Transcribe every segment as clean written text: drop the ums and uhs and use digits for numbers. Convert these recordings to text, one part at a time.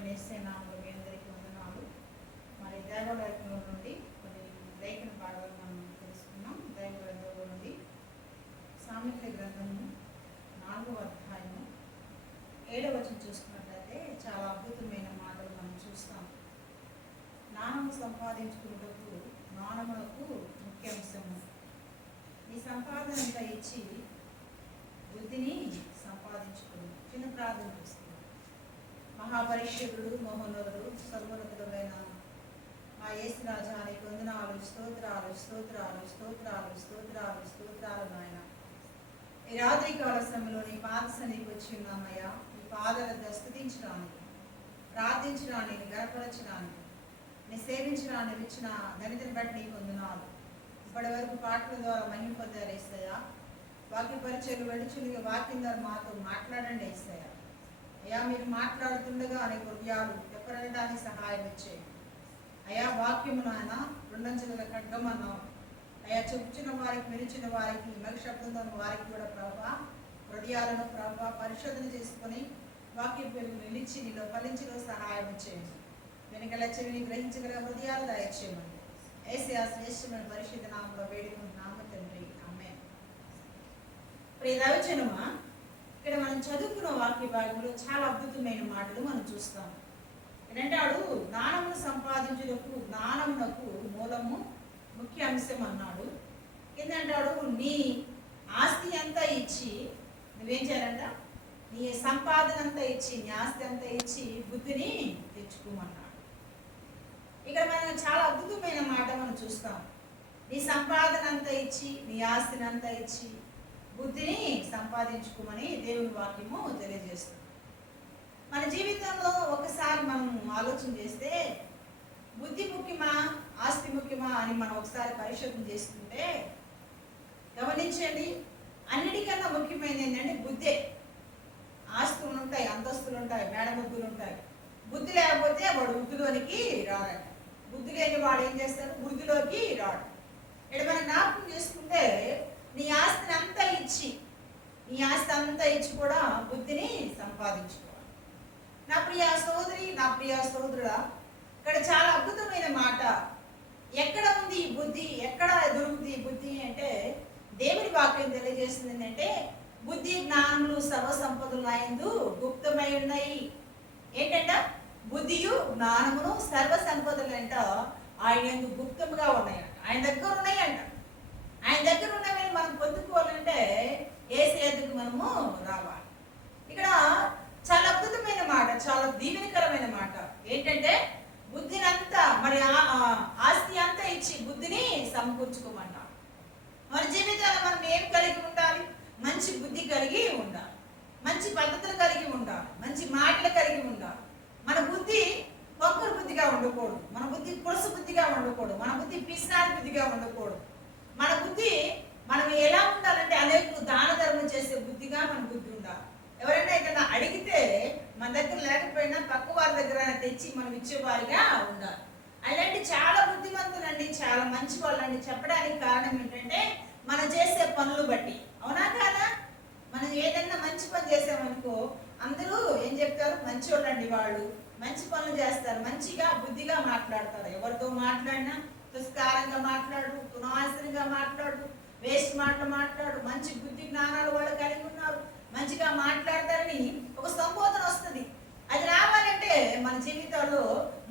నజరేయుడైన యేసు నామములో మీ అందరికీ వందనాలు. మరి దైవలేఖనం నుండి కొన్ని లేఖన భాగాలు మనం తెలుసుకున్నాం. దైవ గ్రంథంలో నుండి సామెతల గ్రంథము 4వ అధ్యాయము 7వ వచనం చూసుకున్నట్లయితే చాలా అద్భుతమైన మాటలు మనం చూస్తాం. జ్ఞానము సంపాదించుకున్నటకు జ్ఞానములకు ముఖ్య అంశము. ఈ సంపాదన అంతా ఇచ్చి బుద్ధిని సంపాదించుకుని చిన్న ప్రార్థన చేస్తున్నాం. మహాపరిషదుడు మహోన్నతుడు సర్వోన్నతుడైన మా యేసు రాజా నీకు వందనాలు, స్తోత్రాలు స్తోత్రాలు స్తోత్రాలు స్తోత్రాలు స్తోత్రాలు నాయన. ఈ రాత్రి కాల సమయంలో నీ పాద సన్నిధికి వచ్చి ఉన్నామయ్యా. నీ పాదాలను స్తుతించడానికి, ప్రార్థించడానికి, గర్వపరచడానికి, నీ సేవించడానికి ఇచ్చిన ఘనతను బట్టి నీకు వందనాలు. ఇప్పటి వరకు పాటల ద్వారా మహిమ పొందారు యేసయ్యా. వాక్య పరిచయలు వెలుచులుగా వాక్యం ద్వారా మాతో మాట్లాడండి యేసయ్యా. అయ్యా మీరు మాట్లాడుతుండగా అనేక హృదయాలు ఎప్పరడానికి సహాయం ఇచ్చేయండి అయ్యా. వాక్యము నాయన రెండంచెల ఖడ్గం అన్నావు అయ్యా. చెప్పుచున్న వారికి, వినిచిన వారికి, శబ్దంతో వారికి కూడా ప్రభా హృదయాలను ప్రభా పరిశోధన చేసుకొని వాక్య పేరు నిలిచి నీలో ఫలించలో సహాయం ఇచ్చేయండి. వెనుకల చెవిని గ్రహించగల హృదయాలు దయచేయమండి. యేసయ్య శ్రేష్టమైన పరిశుద్ధ నామములో వేడుకుంటున్నాము తండ్రి, ఆమేన్. ప్రియ దైవజనమా, ఇక్కడ మనం చదువుకున్న వాక్య భాగంలో చాలా అద్భుతమైన మాటలు మనం చూస్తాం. ఏంటంటాడు, జ్ఞానమును సంపాదించుటకు జ్ఞానమునకు మూలము ముఖ్య అంశం అన్నాడు. ఏంటంటాడు, నీ ఆస్తి అంతా ఇచ్చి నువ్వేం చేయాలంట, నీ సంపాదన అంతా ఇచ్చి, నీ ఆస్తి అంతా ఇచ్చి బుద్ధిని తెచ్చుకోమన్నాడు. ఇక్కడ మనం చాలా అద్భుతమైన మాట మనం చూస్తాం. నీ సంపాదన అంతా ఇచ్చి, నీ ఆస్తిని అంతా ఇచ్చి బుద్ధిని సంపాదించుకోమని దేవుని వాక్యము తెలియజేస్తుంది. మన జీవితంలో ఒకసారి మనం ఆలోచన చేస్తే బుద్ధి ముఖ్యమా, ఆస్తి ముఖ్యమా అని మనం ఒకసారి పరిశోధన చేసుకుంటే గమనించండి, అన్నిటికన్నా ముఖ్యమైనది ఏంటంటే బుద్ధే. ఆస్తులు ఉంటాయి, అంతస్తులు ఉంటాయి, మేడముద్దులు ఉంటాయి. బుద్ధి లేకపోతే వాడు వృద్ధిలోనికి రాడట. బుద్ధి లేని వాడు ఏం చేస్తాడు, వృద్ధిలోకి రాడు. ఇక్కడ మనం జ్ఞాపకం చేసుకుంటే నీ ఆస్తిని అంతా ఇచ్చి, నీ ఆస్తి అంతా ఇచ్చి కూడా బుద్ధిని సంపాదించుకోవాలి. నా ప్రియ సోదరి, నా ప్రియ సోదరుడా, ఇక్కడ చాలా అద్భుతమైన మాట. ఎక్కడ ఉంది ఈ బుద్ధి, ఎక్కడ దొరుకుతుంది ఈ బుద్ధి అంటే దేవుని వాక్యం తెలియజేస్తుంది. ఏంటంటే బుద్ధి జ్ఞానములు సర్వ సంపదలు ఆయనదు గుప్తమై ఉన్నాయి. ఏంటంట, బుద్ధియు జ్ఞానమును సర్వ సంపదలు అంట ఆయన ఎందుకు గుప్తముగా ఉన్నాయంట, ఆయన దగ్గర ఉన్నాయంట. ఆయన దగ్గర ఉన్నవి మనం పొందుకోవాలంటే యేసయ్య దగ్గరికి మనము రావాలి. ఇక్కడ చాలా అద్భుతమైన మాట, చాలా దీవెనకరమైన మాట. ఏంటంటే బుద్ధిని అంతా, మరి ఆస్తి అంతా ఇచ్చి బుద్ధిని సమకూర్చుకోమంటాం. మన జీవితంలో మనం ఏం కలిగి ఉండాలి, మంచి బుద్ధి కలిగి ఉండాలి, మంచి పద్ధతులు కలిగి ఉండాలి, మంచి మాటలు కలిగి ఉండాలి. మన బుద్ధి పొక్కరు బుద్ధిగా ఉండకూడదు, మన బుద్ధి పురుష బుద్ధిగా ఉండకూడదు, మన బుద్ధి పిసినారి బుద్ధిగా ఉండకూడదు. మన బుద్ధి మనం ఎలా ఉండాలంటే అనేకులు దాన ధర్మం చేసే బుద్ధిగా మన బుద్ధి ఉండాలి. ఎవరైనా ఏదైనా అడిగితే మన దగ్గర లేకపోయినా పక్క వారి దగ్గర తెచ్చి మనం ఇచ్చేవారిగా ఉండాలి. అలాంటి చాలా బుద్ధిమంతులండి, చాలా మంచి వాళ్ళండి. చెప్పడానికి కారణం ఏంటంటే మనం చేసే పనులు బట్టి. అవునా కాదా? మనం ఏదైనా మంచి పని చేసామనుకో అందరూ ఏం చెప్తారు, మంచి వాళ్ళండి వాళ్ళు, మంచి పనులు చేస్తారు, మంచిగా బుద్ధిగా మాట్లాడతారు. ఎవరితో మాట్లాడినా తుస్కారంగా మాట్లాడు, తునాసనంగా మాట్లాడు, వేస్ట్ మాటలు మాట్లాడు. మంచి బుద్ధి జ్ఞానాలు వాళ్ళు కలిగి ఉన్నారు, మంచిగా మాట్లాడతారని ఒక సంబోధన వస్తుంది. అది రావాలంటే మన జీవితంలో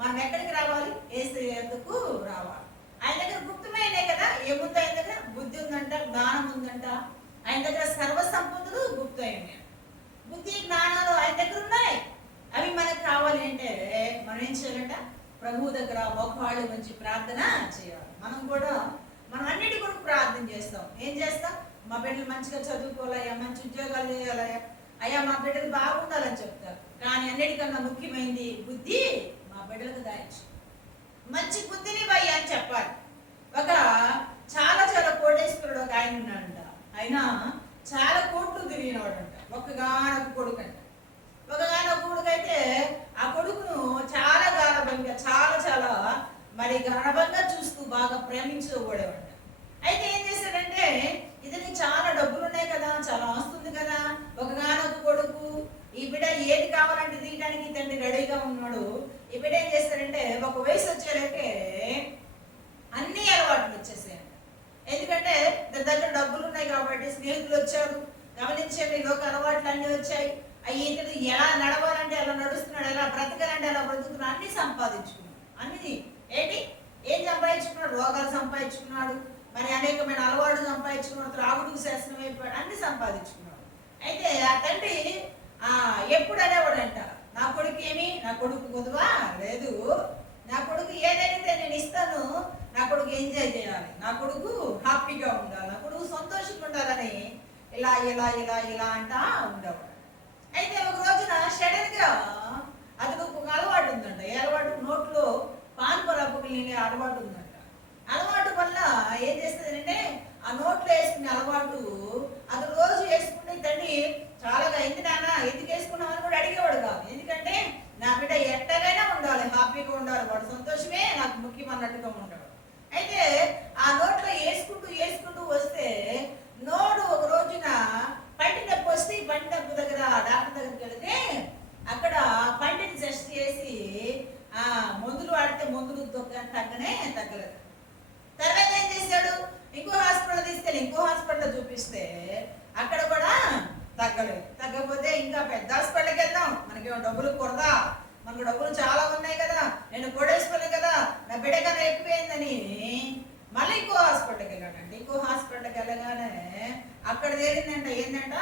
మనం ఎక్కడికి రావాలి, యేసయ్యకు రావాలి. ఆయన దగ్గర గుప్తమైనే కదా. ఏముంది ఆయన దగ్గర? బుద్ధి ఉందంట, జ్ఞానం ఉందంట. ఆయన దగ్గర సర్వ సంపదలు గుప్తమైనవి. బుద్ధి జ్ఞానాలు ఆయన దగ్గర ఉన్నాయి. అవి మనకు కావాలి అంటే మనం ఏం చేయాలంట, ప్రభువు దగ్గర మోకాళ్ళు మంచి ప్రార్థన చేయాలి. మనం అన్నిటి కొరకు ప్రార్థన చేస్తాం. ఏం చేస్తాం, మా బిడ్డలు మంచిగా చదువుకోవాలయ్యా, మంచి ఉద్యోగాలు చేయాలయ్యా, అయ్యా మా బిడ్డలు బాగుండాలని చెప్తారు. కానీ అన్నిటికన్నా ముఖ్యమైనది బుద్ధి మా బిడ్డలకు దాయించు, మంచి బుద్ధిని వయ్యా అని చెప్పాలి. ఒక చాలా చాలా కోటేశ్వరుడు ఒక ఆయన ఉన్నాడంట. ఆయన చాలా కోట్లు తిరిగినవాడంట. ఒక్కగానొక కొడుకు అంట. ఒకగానొక కొడుకు అయితే ఆ కొడుకును చాలా గారభంగా, చాలా చాలా మరి గారభంగా చూస్తూ బాగా ప్రేమించుకోబడేవాడు. అయితే ఏం చేశాడంటే, ఇతనికి చాలా డబ్బులు ఉన్నాయి కదా, చాలా ఆస్తుంది కదా, ఒకగానొక కొడుకు, ఈ బిడ్డ ఏది కావాలంటే తీయడానికి తండ్రి రెడీగా ఉన్నాడు. ఈ బిడ్డ ఏం చేస్తారంటే ఒక వయసు వచ్చేలాకే అన్ని అలవాట్లు వచ్చేసాయంట. ఎందుకంటే దగ్గర డబ్బులు ఉన్నాయి కాబట్టి, స్నేహితులు వచ్చారు, గమనించండి, లోక అలవాట్లు అన్నీ వచ్చాయి. ఇతడు ఎలా నడవాలంటే ఎలా నడుస్తున్నాడు, ఎలా బ్రతకాలంటే ఎలా బ్రతుకుతున్నాడు, అన్ని సంపాదించుకున్నాడు. అన్ని ఏంటి ఏం సంపాదించుకున్నాడు? రోగాలు సంపాదించుకున్నాడు, మరి అనేకమైన అలవాట్లు సంపాదించుకున్నాడు, త్రాగుడుకు శాసనం అయిపోయాడు, అన్ని సంపాదించుకున్నాడు. అయితే ఆ తండ్రి ఎప్పుడు అనేవాడంట, నా కొడుకు ఏమి, నా కొడుకు కొద్దువా లేదు, నా కొడుకు ఏదైతే నేను ఇస్తాను, నా కొడుకు ఎంజాయ్ చేయాలి, నా కొడుకు హ్యాపీగా ఉండాలి, నా కొడుకు సంతోషంగా ఉండాలని ఇలా ఇలా ఇలా ఇలా అంటా ఉండేవాడు. అయితే ఒక రోజున సడన్ గా అతను ఒక అలవాటు ఉందంట. ఏ అలవాటు? నోట్లో పాన్ పరాపులు లేని అలవాటు ఉందంట. అలవాటు వల్ల ఏం చేస్తుందంటే ఆ నోట్లో వేసుకునే అలవాటు అతను రోజు వేసుకుంటే తండ్రి చాలా అయింది నాన్న, ఎందుకు వేసుకున్నామని కూడా అడిగేవాడు కాదు. ఎందుకంటే నా బిడ్డ ఎట్టగైనా ఉండాలి, హ్యాపీగా ఉండాలి, వాడు సంతోషమే నాకు ముఖ్యం అన్నట్టుగా ఉండడు. అయితే ఆ నోట్లో వేసుకుంటూ వేసుకుంటూ వస్తే నోడు ఒక రోజున పంటి నొప్పి వస్తే, ఈ పంటి నొప్పి దగ్గర డాక్టర్ దగ్గరికి వెళితే అక్కడ పంటిని టెస్ట్ చేసి మందులు వాడితే మందులు తగ్గనే తగ్గలేదు. తర్వాత ఏం చేశాడు? ఇంకో హాస్పిటల్ తీసుకెళ్ళి ఇంకో హాస్పిటల్ చూపిస్తే అక్కడ కూడా తగ్గలేదు. తగ్గకపోతే ఇంకా పెద్ద హాస్పిటల్కి వెళ్దాం, మనకి డబ్బులు కొరదా, మనకు డబ్బులు చాలా ఉన్నాయి కదా, నేను కోడేసుకోలేదు కదా, నా బిడ్డ కన్నా ఎక్కువైందని మళ్ళీ ఇంకో హాస్పిటల్కి వెళ్ళాడండి. ఇంకో హాస్పిటల్కి వెళ్ళగానే అక్కడ తేలిందంట ఏంటంట,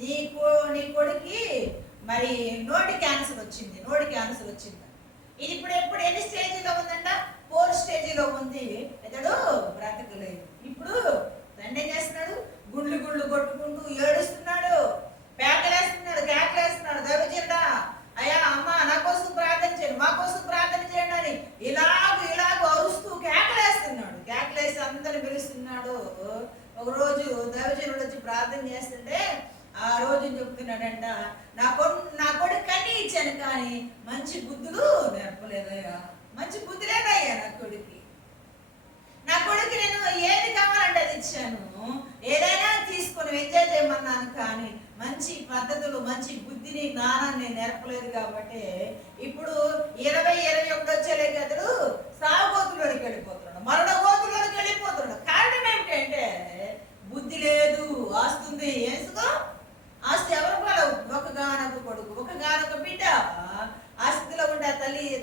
నీ కొడుకి మరి నోటి క్యాన్సర్ వచ్చింది, నోటి క్యాన్సర్ వచ్చింది. ఇది ఇప్పుడు ఎన్ని స్టేజీలో ఉందంట? 4 స్టేజీలో ఉంది. ఇతడు బ్రతకలేదు. ఇప్పుడు తండ్రి ఏం చేస్తున్నాడు? గుళ్ళు గుళ్ళు కొట్టుకుంటూ ఏడుస్తున్నాడు, కేకలేస్తున్నాడు. దైవజనుడా, అయ్యా అమ్మ నా కోసం ప్రార్థన చేయండి, మా కోసం ప్రార్థన చేయండి అని ఇలాగ అరుస్తూ కేకలేస్తున్నాడు. కేకలేసి అందరిని పిలుస్తున్నాడు. ఒక రోజు దైవజనుడు వచ్చి ప్రార్థన చేస్తుంటే ఆ రోజు చెప్తున్నాడంట, నా కొడుకు కన్నీ ఇచ్చాను కానీ మంచి బుద్ధులు నేర్పలేదయ్యా, మంచి బుద్ధి లేదయ్యా నా కొడుకు నేను ఏది కావాలంటే అది ఇచ్చాను, ఏదైనా తీసుకొని ఎంజాయ్ చేయమన్నాను కానీ మంచి పద్ధతులు, మంచి బుద్ధిని, జ్ఞానాన్ని నేర్పలేదు. కాబట్టి ఇప్పుడు 20-21 వచ్చేలేక అతడు సాగుబోతులోకి వెళ్ళిపోతున్నాడు, మరణ గోతులోకి వెళ్ళిపోతున్నాడు. కారణం ఏమిటంటే బుద్ధి లేదు. ఆస్తుంది ఏసుకో, ఆస్తి ఎవరు పాలవు? ఒకగానొక కొడుకు, ఒకగానొక బిడ్డ. ఆస్తిలో ఉండే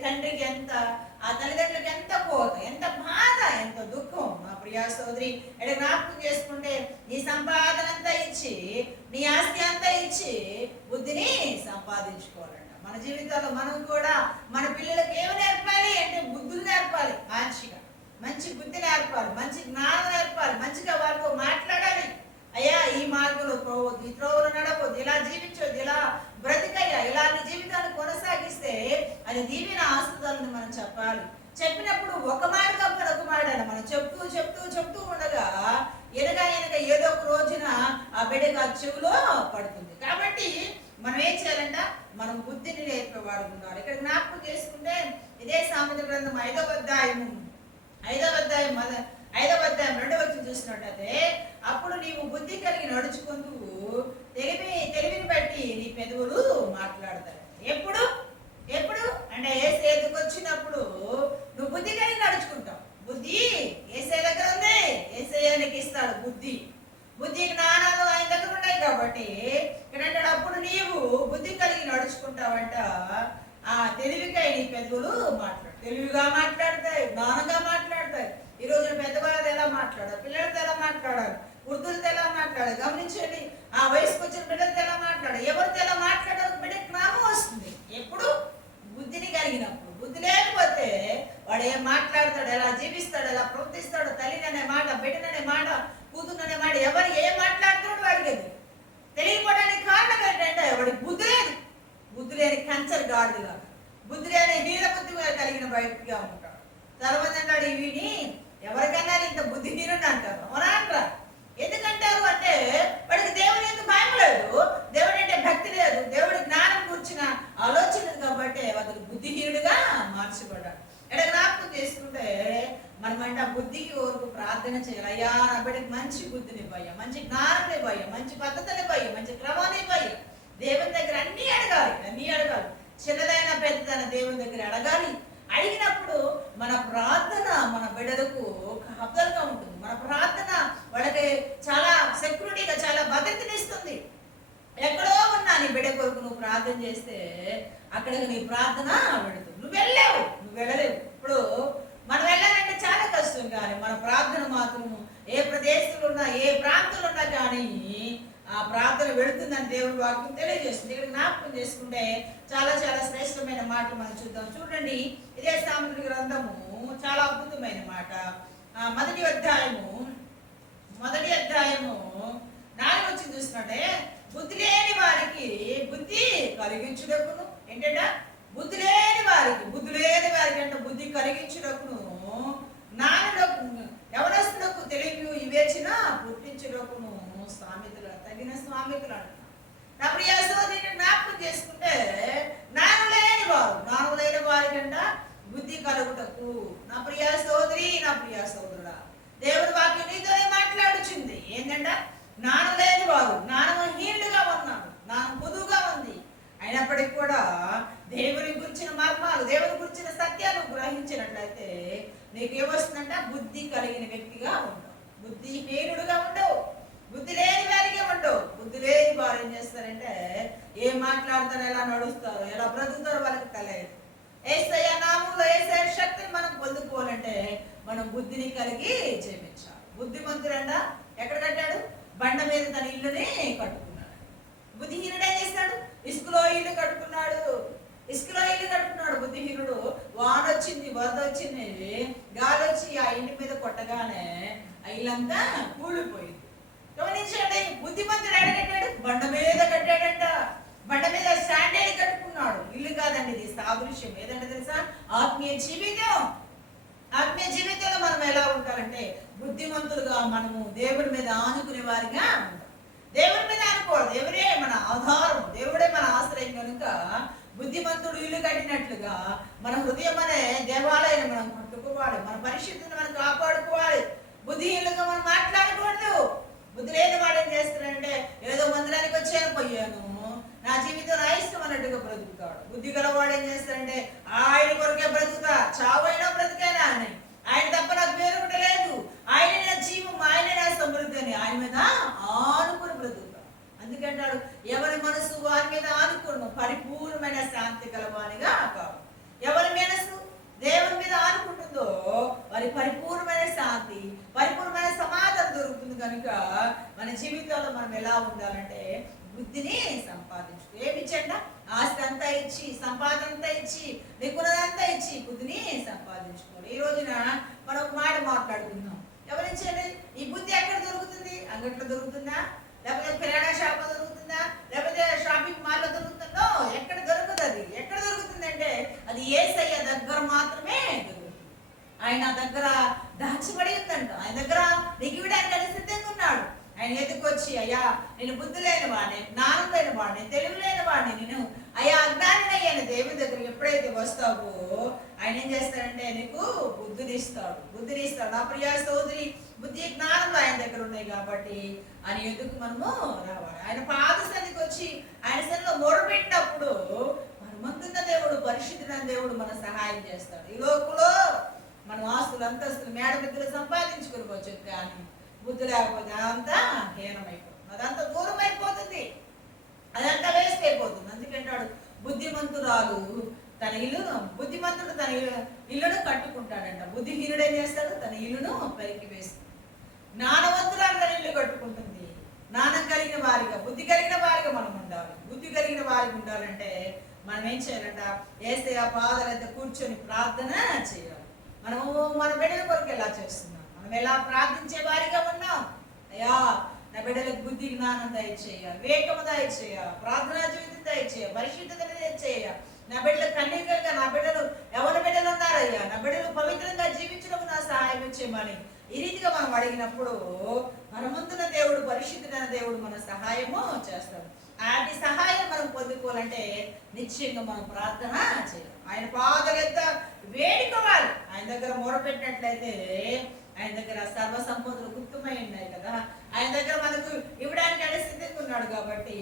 తండ్రికి ఎంత, ఆ తల్లిదండ్రులకు ఎంత కోత, ఎంత బాధ, ఎంత దుఃఖం. మా ప్రియా సోదరి ఎక్కడ జ్ఞాపకం చేసుకుంటే నీ సంపాదన అంతా ఇచ్చి, నీ ఆస్తి అంతా ఇచ్చి బుద్ధిని సంపాదించుకోవాలంట. మన జీవితాల్లో మనం కూడా మన పిల్లలకు ఏమి నేర్పాలి అంటే బుద్ధులు నేర్పాలి. మంచి బుద్ధి నేర్పాలి, మంచి జ్ఞానం నేర్పాలి, మంచిగా వారితో మాట్లాడాలి. అయ్యా ఈ మార్గంలో పోవద్దు, ఈ త్రోవలో నడవద్దు, ఇలా జీవించవద్దు, ఇలా బ్రతికయ్యా, ఇలాంటి జీవితాన్ని కొనసాగిస్తే అది దీవెన ఆశీర్వాదాలను మనం చెప్పాలి. చెప్పినప్పుడు ఒక మాట కాకుండా ఒక మాట మనం చెప్తూ ఉండగా ఎనగా ఏదో ఒక రోజున ఆ బిడ్డకు ఆ చెవులో పడుతుంది. కాబట్టి మనం ఏం చేయాలంట? మనం బుద్ధిని నేర్పేవాడు ఉండాలి. ఇక్కడ జ్ఞాపకం చేసుకుంటే ఇదే సామెతల గ్రంథం 5వ అధ్యాయం 2వ చూసినట్టయితే, అప్పుడు నీవు బుద్ధి కలిగి నడుచుకుంటూ తెలివిని బట్టి నీ పెదవులు మాట్లాడతాయి. ఎప్పుడు అంటే ఏసే ఎదుకు వచ్చినప్పుడు నువ్వు బుద్ధి కలిగి నడుచుకుంటావు. బుద్ధి ఏసే దగ్గర ఉంది, ఏసయ్యానికి ఇస్తాడు బుద్ధి జ్ఞానాలు ఆయన దగ్గర ఉన్నాయి. కాబట్టి ఇక్కడ అప్పుడు నీవు బుద్ధి కలిగి నడుచుకుంటావంట. ఆ తెలివికై నీ పెదవులు తెలివిగా మాట్లాడతాయి, జ్ఞానంగా మాట్లాడతాయి. ఈ రోజు పెద్దవాళ్ళతో ఎలా మాట్లాడాలి, పిల్లలతో ఎలా మాట్లాడాలి, వృద్ధులతో ఎలా మాట్లాడాలి గమనించండి. ఆ వయసుకు వచ్చిన బిడ్డలతో ఎలా మాట్లాడాలి, ఎవరితో ఎలా మాట్లాడాలి, బిడ్డకి జ్ఞానం వస్తుంది. ఎప్పుడు? బుద్ధిని కలిగినప్పుడు. బుద్ధి లేకపోతే వాడు ఏం మాట్లాడతాడు, ఎలా జీవిస్తాడు, ఎలా ప్రవర్తిస్తాడు, తల్లిననే మాట, బిడ్డననే మాట, కూతురుననే మాట, ఎవరు ఏం మాట్లాడుతాడు వాడికి తెలియకపోవడానికి కారణం ఏంటంటే వాడికి బుద్ధి లేని కంచర్ గాడిలా, బుద్ధి లేని నీళ్ళ బుద్ధి కలిగిన బయటగా ఉంటాడు. తర్వాత అంటాడు వీని ఎవరికైనా ఇంత బుద్ధిహీనుడు అంటారు. అవునా అంటారా? ఎందుకంటారు అంటే వాడికి దేవుని ఎందుకు భయం లేదు, దేవుడు అంటే భక్తి లేదు, దేవుడి జ్ఞానం కూర్చున్న ఆలోచన కాబట్టి వాడికి బుద్ధిహీనుడుగా మార్చబడ్డాడు. ఇక్కడ జ్ఞాపకం చేసుకుంటే మనమంట బుద్ధికి వరకు ప్రార్థన చేయాలి. అయ్యా నా బిడ్డకి మంచి బుద్ధిని ఇవ్వయ్యా, మంచి జ్ఞానం ఇవ్వయ్యా, మంచి పద్ధతులు ఇవ్వయ్యా, మంచి క్రమాన్ని ఇవ్వయ్యా, దేవుని దగ్గర అన్నీ అడగాలి, అన్నీ అడగాలి. చిన్నదైనా పెద్దదైనా దేవుని దగ్గర అడగాలి. అడిగినప్పుడు మన ప్రార్థన మన బిడ్డలకు కాపుదలుగా ఉంటుంది. మన ప్రార్థన వాళ్ళకి చాలా సెక్యూరిటీగా, చాలా భద్రతనిస్తుంది. ఎక్కడో ఉన్నా నీ బిడ్డ కొరకు నువ్వు ప్రార్థన చేస్తే అక్కడికి నీ ప్రార్థన పెడుతుంది. నువ్వు వెళ్ళలేవు. ఇప్పుడు మనం వెళ్ళాలంటే చాలా కష్టం, కానీ మన ప్రార్థన మాత్రము ఏ ప్రదేశంలో ఉన్నా, ఏ ప్రాంతంలో ఉన్నా కానీ ఆ ప్రార్థన వెళుతుందని దేవుడి వాక్యం తెలియజేస్తుంది. ఇక్కడ జ్ఞాపకం చేసుకుంటే చాలా చాలా శ్రేష్టమైన మాటలు మనం చూద్దాం. చూడండి, ఇదే సామెతల గ్రంథము చాలా అద్భుతమైన మాట. మొదటి అధ్యాయము 4 వచ్చి చూసినట్టే, బుద్ధి లేని వారికి బుద్ధి కలిగించుటకును, ఏంటంటే బుద్ధి లేని వారికి అంటే బుద్ధి కలిగించుటకును, జ్ఞానులకు యవనస్తులకు తెలివి వివేచన పుట్టించుటకును తగిన సామెతలు అంటున్నాను. నా ప్రియ సోదరుని జ్ఞాపకం చేసుకుంటే, జ్ఞానం లేని వారికంట బుద్ధి కలుగుటకు. నా ప్రియ సోదరి, నా ప్రియ సోదరుడా, దేవుడి వాక్యం నీతోనే మాట్లాడుచుంది. ఏంటంట, జ్ఞానం లేని వారు, జ్ఞానహీనులుగా ఉన్నారు, జ్ఞానం పొదువుగా ఉంది. అయినప్పటికీ కూడా దేవుని గురించిన మర్మాలు, దేవుని గురించిన సత్యాలు గ్రహించినట్లయితే నీకు ఏమొస్తుందంట, బుద్ధి కలిగిన వ్యక్తిగా ఉండవు, బుద్ధిహీనుడుగా ఉండవు, బుద్ధి లేని వారిగా ఉండవు. బుద్ధి లేని వారు ఏం చేస్తారంటే, ఏం మాట్లాడతారో, ఎలా నడుస్తారో, ఎలా బ్రతుకుతారో వాళ్ళకి తెలియదు. యేసయ్య నామములో యేసయ్య శక్తిని మనం పొందుకోవాలంటే మనం బుద్ధిని కలిగి జీవించాలి. బుద్ధిమంతుడంట ఎక్కడ కట్టాడు? బండ మీద తన ఇల్లుని కట్టుకున్నాడు. బుద్ధిహీనుడు ఏం చేస్తాడు? ఇసుకలో ఇల్లు కట్టుకున్నాడు. బుద్ధిహీనుడు వాన వచ్చింది, వరద వచ్చింది, గాలి వచ్చి ఆ ఇంటి మీద కొట్టగానే ఆ ఇల్లంతా కూలిపోయింది. గమనించండి, బుద్ధిమంతుడు ఎక్కడ కట్టాడు? బండ మీద కట్టాడంట. బండ మీద శాండేలి కట్టుకున్నాడు. ఇల్లు కాదండి, ఇది సాదృశ్యం. ఏదంటే తెలుసా? ఆత్మీయ జీవితంలో మనం ఎలా ఉంటారంటే, బుద్ధిమంతులుగా మనము దేవుడి మీద ఆనుకునే వారిగా ఉంటాం. దేవుడి మీద అనుకోవాలి, దేవుడే మన ఆధారం, దేవుడే మన ఆశ్రయం. కనుక బుద్ధిమంతుడు ఇల్లు కట్టినట్లుగా మన హృదయం అనే దేవాలయాన్ని మనం కట్టుకోవాలి, మన పరిశుద్ధిని మనం కాపాడుకోవాలి. బుద్ధిహీనులుగా మనం మాట్లాడకూడదు. బుద్ధి లేని వాడు ఏం చేస్తాడంటే, ఏదో మందిరానికి వచ్చాను, పోయాను, నా జీవితం నా ఇష్టం అన్నట్టుగా బ్రతుకుతాడు. బుద్ధి గలవాడు ఏం చేస్తాడంటే, ఆయన కొరకే బ్రతుకుతా, చావైనా బ్రతికైనా అని, ఆయన తప్ప నాకు వేరొకటి లేదు, ఆయన నా జీవం, ఆయన నా సమృద్ధి అని ఆయన మీద ఆనుకుని బ్రతుకుతాడు. అందుకంటాడు, ఎవరి మనసు వారి మీద ఆనుకును పరిపూర్ణమైన శాంతి గలవానిగా కాదు. ఎవరి మనసు దేవుని మీద ఆనుకుంటుందో వారి పరిపూర్ణమైన శాంతి, పరిపూర్ణమైన సమాధానం దొరుకుతుంది. కనుక మన జీవితంలో మనం ఎలా ఉండాలంటే, బుద్ధిని సంపాదించు. ఏమిచ్చండి? ఆస్తి అంతా ఇచ్చి, సంపాదన అంతా ఇచ్చి, నిపుణులంతా ఇచ్చి బుద్ధిని సంపాదించుకోవాలి. ఈ రోజున మనం ఒక మాట మాట్లాడుకుందాం. ఎవరించండి? ఈ బుద్ధి ఎక్కడ దొరుకుతుంది? అంగట్లో దొరుకుతుందా? లేకపోతే కిరాణా షాప్లో దొరుకుతుందా? లేకపోతే షాపింగ్ మాల్లో దొరుకుతుందో? ఎక్కడ దొరుకుతుంది? అది ఎక్కడ దొరుకుతుందంటే అది యేసయ్య దగ్గర మాత్రమే దొరుకుతుంది. ఆయన దగ్గర దాచబడి ఉందంట. ఆయన దగ్గర దిగివిడానికి అని సిద్ధంగా ఉన్నాడు. ఆయన ఎదుకొచ్చి, అయ్యా నేను బుద్ధి లేని వాడిని, జ్ఞానం లేని వాడిని, తెలివి లేని వాడిని, నేను అయ్యా అజ్ఞానిని అయ్యాను దేవుని దగ్గరికి ఎప్పుడైతే వస్తావో ఆయన ఏం చేస్తాడంటే నీకు బుద్ధినిస్తాడు. నా ప్రియ సోదరి, బుద్ధి జ్ఞానంలో ఆయన దగ్గర ఉన్నాయి కాబట్టి ఆయన ఎందుకు మనము రావాలి. ఆయన పాద సన్నిధికి వచ్చి ఆయన సన్నిధిలో మొరపెట్టినప్పుడు మనమంతున్న దేవుడు, పరిశుద్ధుడైన దేవుడు మన సహాయం చేస్తాడు. ఈ లోకంలో మనం ఆస్తులు, అంతస్తులు, మేడ మిద్దలు సంపాదించుకోవచ్చు, కానీ బుద్ధి లేకపోతే అదంతా హీనమైపోతుంది, అదంతా దూరం అయిపోతుంది, అదంతా వేస్ట్ అయిపోతుంది. అందుకంటాడు, బుద్ధిమంతుడు తన ఇల్లును కట్టుకుంటాడంట. బుద్ధిహీనుడు ఏం చేస్తాడు? తన ఇల్లును పైకి వేస్తాడు. జ్ఞానవంతురాలు తన ఇల్లు కట్టుకుంటుంది. జ్ఞానం కలిగిన వారిగా, బుద్ధి కలిగిన వారిగా మనం ఉండాలి. బుద్ధి కలిగిన వారికి ఉండాలంటే మనం ఏం చేయాలంట? యేసయ్య పాదాల దగ్గర కూర్చొని ప్రార్థన చేయాలి. మనము మన బిడ్డల కొరకు ఎలా చేస్తున్నాం? మనం ఎలా ప్రార్థించే వారిగా ఉన్నాం? అయ్యా నా బిడ్డలకు బుద్ధి జ్ఞానం దయచేయ, వివేకము దయచేయ, ప్రార్థనా జీవితం దయచేయ, పరిశుద్ధతను దయచేయ. నా బిడ్డలు కన్యకలుగా, నా బిడ్డలు ఎవరి బిడ్డలు ఉన్నారయ్యా, నా బిడ్డలు పవిత్రంగా జీవించడం నా సహాయం చేయమని ఈ రీతిగా మనం అడిగినప్పుడు మన ముందున్న దేవుడు, పరిశుద్ధుడైన దేవుడు మన సహాయము చేస్తాడు. అలాంటి సహాయం మనం పొందుకోవాలంటే నిశ్చయంగా మనం ప్రార్థన చేయాలి. ఆయన పాదాల ఎద్ద వేడుకోవాలి. ఆయన దగ్గర మొరపెట్టినట్లయితే ఆయన దగ్గర సర్వ సంపదలు గుప్తమై ఉన్నాయి కదా. ఆయన దగ్గర మనకు ఇవ్వడానికి ఆయన సిద్ధంగా ఉన్నాడు కాబట్టి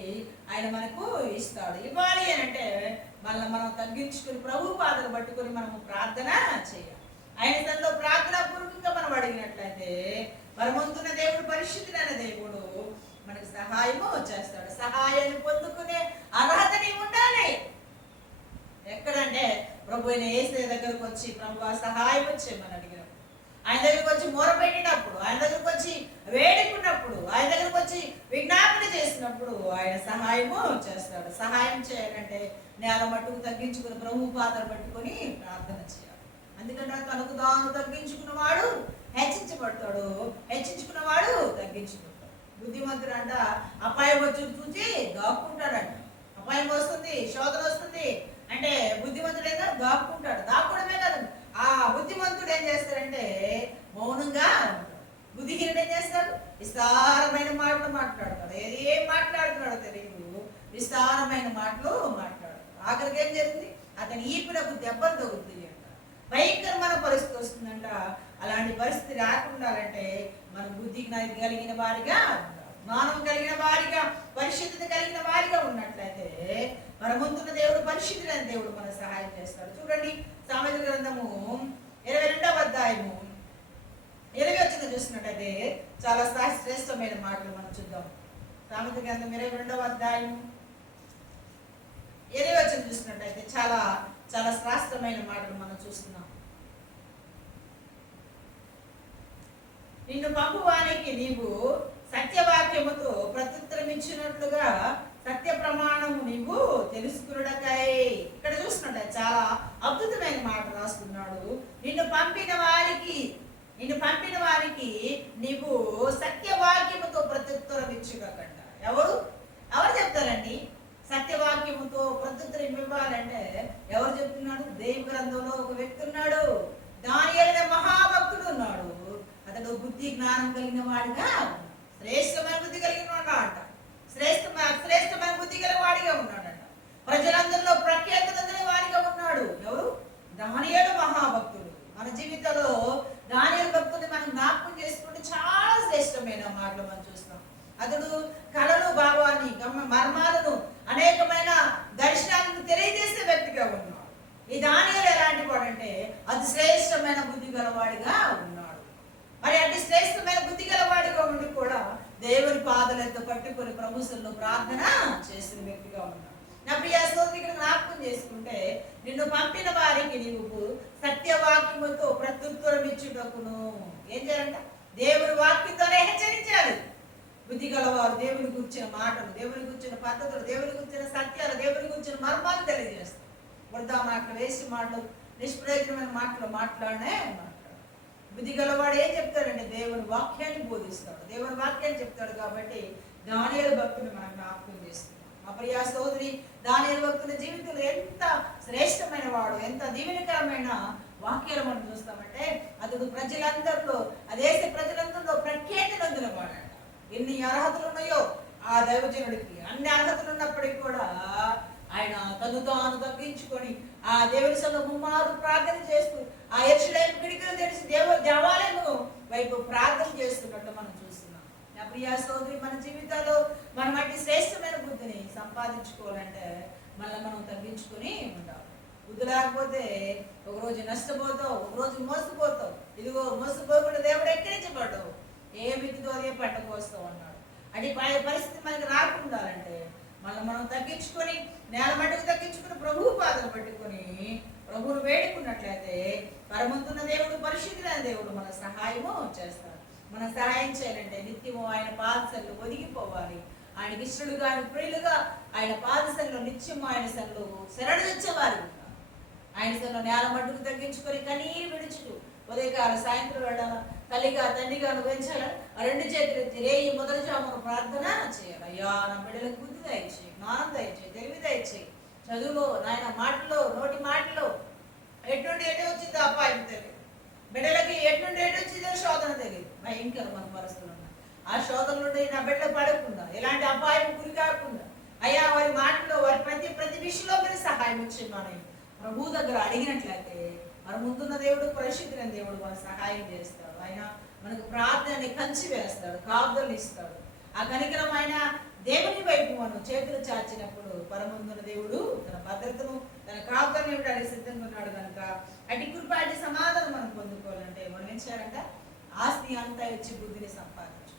ఆయన మనకు ఇస్తాడు. ఇవ్వాలి అని అంటే మనం తగ్గించుకుని ప్రభు పాదలు పట్టుకొని మనము ప్రార్థన చేయాలి. ఆయన తనలో ప్రార్థన పూర్వకంగా మనం అడిగినట్లయితే పరమంతున్న దేవుడు, పరిశుద్ధుడైన దేవుడు మనకు సహాయము చేస్తాడు. సహాయాన్ని పొందుకునే అర్హత నీవు ఉండాలి. ఎక్కడంటే ప్రభు అయిన యేసు దగ్గరకు వచ్చి ప్రభు సహాయం వచ్చేయమని అడిగినప్పుడు, ఆయన దగ్గరకు వచ్చి మొరపెట్టినప్పుడు, ఆయన దగ్గరకు వచ్చి వేడుకున్నప్పుడు, ఆయన దగ్గరకు వచ్చి విజ్ఞాపన చేసినప్పుడు ఆయన సహాయము చేస్తాడు. సహాయం చేయాలంటే నేల మట్టుకు తగ్గించుకుని ప్రభు పాత్ర పట్టుకొని ప్రార్థన చేయాలి. అందుకంటే తనకు తాను తగ్గించుకున్నవాడు హెచ్చించబడతాడు, హెచ్చించుకున్నవాడు తగ్గించుకుంటాడు. బుద్ధిమంతుడు అంట అపాయం వచ్చి చూసి దాక్కుంటాడంట. అపాయం వస్తుంది, శోధన వస్తుంది అంటే బుద్ధిమంతుడేగా దాక్కుంటాడు. దాక్కోవడమే కాదు, ఆ బుద్ధిమంతుడు ఏం చేస్తాడంటే మౌనంగా ఉంటాడు. బుద్ధిహీనుడు ఏం చేస్తాడు? విస్తారమైన మాటలు మాట్లాడతాడు. ఏం మాట్లాడుతున్నాడో తెలియదు, విస్తారమైన మాటలు మాట్లాడతాడు. ఆఖరికి ఏం జరిగింది? అతని ఈపులకు దెబ్బలు తగులుతుంది అంట. భయంకరమైన పరిస్థితి వస్తుందంట. అలాంటి పరిస్థితి రాకుండా అంటే మనం బుద్ధి కలిగిన వారిగా, జ్ఞానం కలిగిన వారిగా, పరిశుద్ధత కలిగిన వారిగా ఉన్నట్లయితే మన ముందున్న దేవుడు, పరిశుద్ధులైన దేవుడు మనకు సహాయం చేస్తాడు. చూడండి, సామెతల గ్రంథము 22వ అధ్యాయము 20 వచనం చూసినట్టయితే చాలా శ్రేష్టమైన మాటలు మనం చూద్దాం. సామెతల గ్రంథం 22వ అధ్యాయం 20 వచనం చూసినట్టయితే చాలా చాలా శ్రేష్టమైన మాటలు మనం చూస్తున్నాం. నిన్ను పంపువానికి నీవు సత్యవాక్యముతో ప్రత్యుత్తరమిచ్చినట్లుగా సత్య ప్రమాణము నీవు తెలుసుకున్నడకై. ఇక్కడ చూస్తున్నట్టే చాలా అద్భుతమైన మాట రాస్తున్నాడు. నిన్ను పంపిన వారికి నీవు సత్యవాక్యముతో ప్రత్యుత్తరం ఇచ్చుకోకంట. ఎవరు చెప్తారండి? సత్యవాక్యముతో ప్రత్యుత్తరం ఇవ్వాలంటే ఎవరు చెప్తున్నాడు? దైవ గ్రంథంలో ఒక వ్యక్తి ఉన్నాడు, దానియేలు మహాభక్తుడు ఉన్నాడు. అతడు బుద్ధి జ్ఞానం కలిగిన వాడిగా, శ్రేష్టమైన బుద్ధి కలిగిన వాడు అంట. శ్రేష్టమైన బుద్ధి కలిగిన వాడిగా ఉన్నాడంట. ప్రజలందరిలో ప్రఖ్యాతి వాడిగా ఉన్నాడు. ఎవరు? దానియేలు మహాభక్తుడు. మన జీవితంలో దానియేలు భక్తుని మనం జ్ఞాపకం చేసుకుంటే చాలా శ్రేష్టమైన మాటలు మనం చూస్తాం. అతడు కళలు, భావాన్ని, మర్మాలను, అనేకమైన దర్శనాలను తెలియజేసే వ్యక్తిగా ఉన్నాడు. ఈ దానియేలు ఎలాంటి వాడంటే అతి శ్రేష్టమైన బుద్ధి గలవాడిగా ఉన్నాడు. మరి అతి శ్రేష్టమైన బుద్ధి గలవాడిగా ఉండి కూడా దేవుని పాదలతో పట్టుకొని ప్రభుత్వంలో ప్రార్థన చేసిన వ్యక్తిగా ఉన్నాడు. నా ప్రియ సోదరుని జ్ఞాపకం చేసుకుంటే, నిన్ను పంపిన వారికి నీవు సత్యవాక్యముతో ప్రత్యుత్తరం ఇచ్చుటకును ఏం చేయాలంట? దేవుని వాక్యంతోనే హెచ్చరించాలి. బుద్ధి గలవారు దేవుని గురించిన మాటలు, దేవుని గురించిన పద్ధతులు, దేవుని గురించిన సత్యాలు, దేవుని గురించిన మర్మాలు తెలియజేస్తారు. వృధా మాటలు, వేసి మాటలు, నిష్ప్రయోజనమైన మాటలు మాట్లాడే బుద్ధి గలవాడు ఏం చెప్తాడంటే దేవుని వాక్యాన్ని బోధిస్తాడు, దేవుని వాక్యాన్ని చెప్తాడు. కాబట్టి దానియేలు భక్తుని మనం జ్ఞాపకం చేస్తున్నాం. మా ప్రియా సోదరి, దానియేలు భక్తుల జీవితంలో ఎంత శ్రేష్టమైన వాడు, ఎంత దీవెనకరమైన వాక్యాలు మనం చూస్తామంటే అతడు ప్రజలందరిలో, దేశ ప్రజలందరిలో ప్రఖ్యాతి నొందిన వాడంట. ఎన్ని అర్హతలు ఉన్నాయో ఆ దైవజనుడికి, అన్ని అర్హతలు ఉన్నప్పటికీ కూడా ఆయన తను తాను తగ్గించుకొని ఆ దేవుని సన్నిధిలో ముమ్మారు ప్రార్థన చేస్తూ ఆ యెరూషలేము కిటికీలు తెరిచి దేవాలయము వైపు ప్రార్థన చేస్తున్నట్టు మనం చూస్తున్నాం. నా ప్రియా సోదరి, మన జీవితాల్లో మనం అట్టి శ్రేష్టమైన బుద్ధిని సంపాదించుకోవాలంటే మనం తగ్గించుకొని ఉండాలి. బుద్ధి లేకపోతే ఒకరోజు నష్టపోతావు, ఒకరోజు మోసపోతావు. ఇదిగో మోసపోకుండా దేవుడు ఎక్కిరించబడ్డావు, ఏ మితితో అదే పంట కోస్తావు అన్నాడు. అటు పరిస్థితి మనకి రాకుండా అంటే మనం తగ్గించుకొని, నేల మట్టుకు తగ్గించుకుని ప్రభు పాదలు పెట్టుకొని ప్రభువును వేడుకున్నట్లయితే పరమంతున్న దేవుడు, పరిశుద్ధులైన దేవుడు మన సహాయము చేస్తాడు. మనం సహాయం చేయాలంటే నిత్యము ఆయన పాదశల్లో ఒదిగిపోవాలి. ఆయనకి ఇష్టలుగా, ఆయన ప్రియులుగా ఆయన పాదశల్లో నిత్యము ఆయన సన్నిధిలో శరణు తెచ్చేవారు. ఆయన సన్నిధిలో నేల మట్టుకు తగ్గించుకొని కనీరు విడుచుతూ ఉదయకాల సాయంత్రం వేళ తల్లిగా తండ్రిగా పెంచాలి. ఆ రెండు చేతులు రేయి మొదటి జామున ప్రార్థన చేయాలి. అయ్యా, నా బిడ్డలకు బుద్ధి దయచేయి, జ్ఞానం దయచేయి, తెలివి దయచేయి. చదువులో నాయన మాటలో, నోటి మాటలో ఎటువంటి ఎటు వచ్చిందో అపాయం తెలియదు. బిడ్డలకి ఎటువంటి ఎటు వచ్చిందో శోధన తెలియదు. భయంకరమైన పరిస్థితులు ఉన్నాయి. ఆ శోధన నుండి నా బిడ్డ పడకుండా, ఎలాంటి అపాయం గురి కాకుండా అయ్యా వారి మాటలో, వారి ప్రతి విషయంలో మీరు సహాయం ఇచ్చేమని ప్రభు దగ్గర అడిగినట్లయితే మన ముందున్న దేవుడు పరిశుద్ధులైన దేవుడు మనకు సహాయం చేస్తాడు. ఆయన మనకు ప్రార్థనని కంచి వేస్తాడు, కాపుదలు ఇస్తాడు. ఆ కనికరమైన దేవుని వైపు మనం చేతులు చాచినప్పుడు పరమందున దేవుడు తన భద్రతను, తన కాపుదలను ఇవ్వడానికి సిద్ధంగా ఉన్నాడు కనుక అటు కృప, అటు సమాధానం మనం పొందుకోవాలంటే మనం ఏం చేయాలంట? ఆస్తి అంతా ఇచ్చి బుద్ధిని సంపాదించు.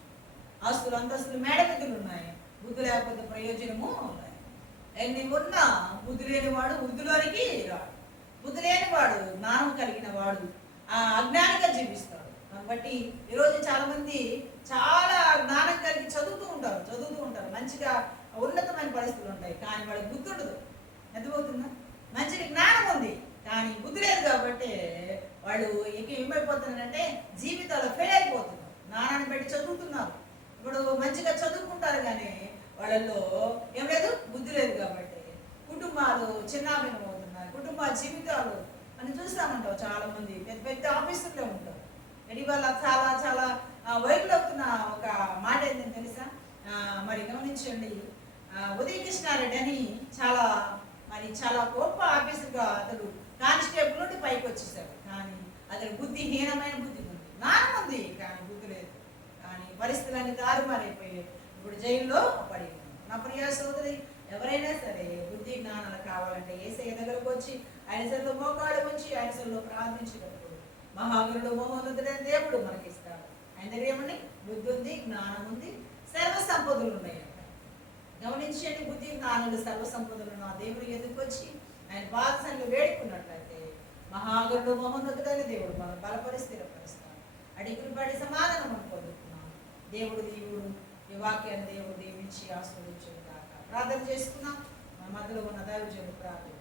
ఆస్తులు అంతస్తులు మేడమిద్దులు ఉన్నాయి, బుద్ధి లేకపోతే ప్రయోజనము ఉన్నాయి. ఎన్ని ఉన్నా బుద్ధి లేనివాడు వృద్ధిలోనికి రాడు. బుద్ధి లేనివాడు జ్ఞానం కలిగిన వాడు అజ్ఞానిగా జీవిస్తాడు. కాబట్టి ఈరోజు చాలా మంది చాలా జ్ఞానం కలిగి చదువుతూ ఉంటారు, మంచిగా ఉన్నతమైన పరిస్థితులు ఉంటాయి, కానీ వాడికి బుద్ధి ఉండదు. అర్థమవుతుందా? మంచి జ్ఞానం ఉంది కానీ బుద్ధి లేదు కాబట్టి వాళ్ళు ఏమైపోతున్నారంటే జీవితాలు ఫెయిల్ అయిపోతున్నారు. జ్ఞానాన్ని బట్టి చదువుతున్నారు, ఇప్పుడు మంచిగా చదువుకుంటారు కానీ వాళ్ళల్లో ఏం లేదు, బుద్ధి లేదు కాబట్టి కుటుంబాలు చిన్నాభిన్నం అవుతున్నాయి. కుటుంబ జీవితాలు అని చూస్తామంటావు. చాలా మంది పెద్ద పెద్ద ఆఫీసుల్లో ఉంటారు. ఇటీవల చాలా చాలా వైరల్ అవుతున్న ఒక మాట ఏంటని తెలుసా? మరి గమనించండి, ఉదయ కృష్ణారెడ్డి అని చాలా గొప్ప ఆఫీసర్గా అతడు కానిస్టేబుల్ నుండి పైకి వచ్చేసాడు. కానీ అతడు బుద్ధిహీనమైన బుద్ధి ఉంది, జ్ఞానం ఉంది కానీ బుద్ధి లేదు. కానీ పరిస్థితులన్నీ తారుమారైపోయాయి. ఇప్పుడు జైల్లో పడి. నా ప్రియ సోదరి, ఎవరైనా సరే బుద్ధి జ్ఞానాలు కావాలంటే యేసయ్య దగ్గరకు వచ్చి ఆయన సరిలో మోకాడు ఉంచి ఆయన సరిలో ప్రార్థించినప్పుడు మహాగురుడు మహోన్నతుడైన దేవుడు మనకిస్తాడు. ఆయన దగ్గర ఏమని? బుద్ధి ఉంది, జ్ఞానం ఉంది, సర్వ సంపదలు ఉన్నాయి. గమనించండి, బుద్ధి జ్ఞానులు సర్వ సంపదలు నా దేవుడు ఎదుకు వచ్చి ఆయన పాదసంలో వేడుకున్నట్లయితే మహాగురుడు మహోన్నతుడైన దేవుడు మనం బలపరి స్థిరపరుస్తాడు. అడిగిపడి సమాధానం మనం పొందుతున్నాం. దేవుడు ఈ వాక్యాన్ని దేవుడు దీవించి ఆస్వాదించుగాక. ప్రార్థన చేసుకున్నాం. మన మధ్యలో ఉన్న దైవజనుడు ప్రార్థన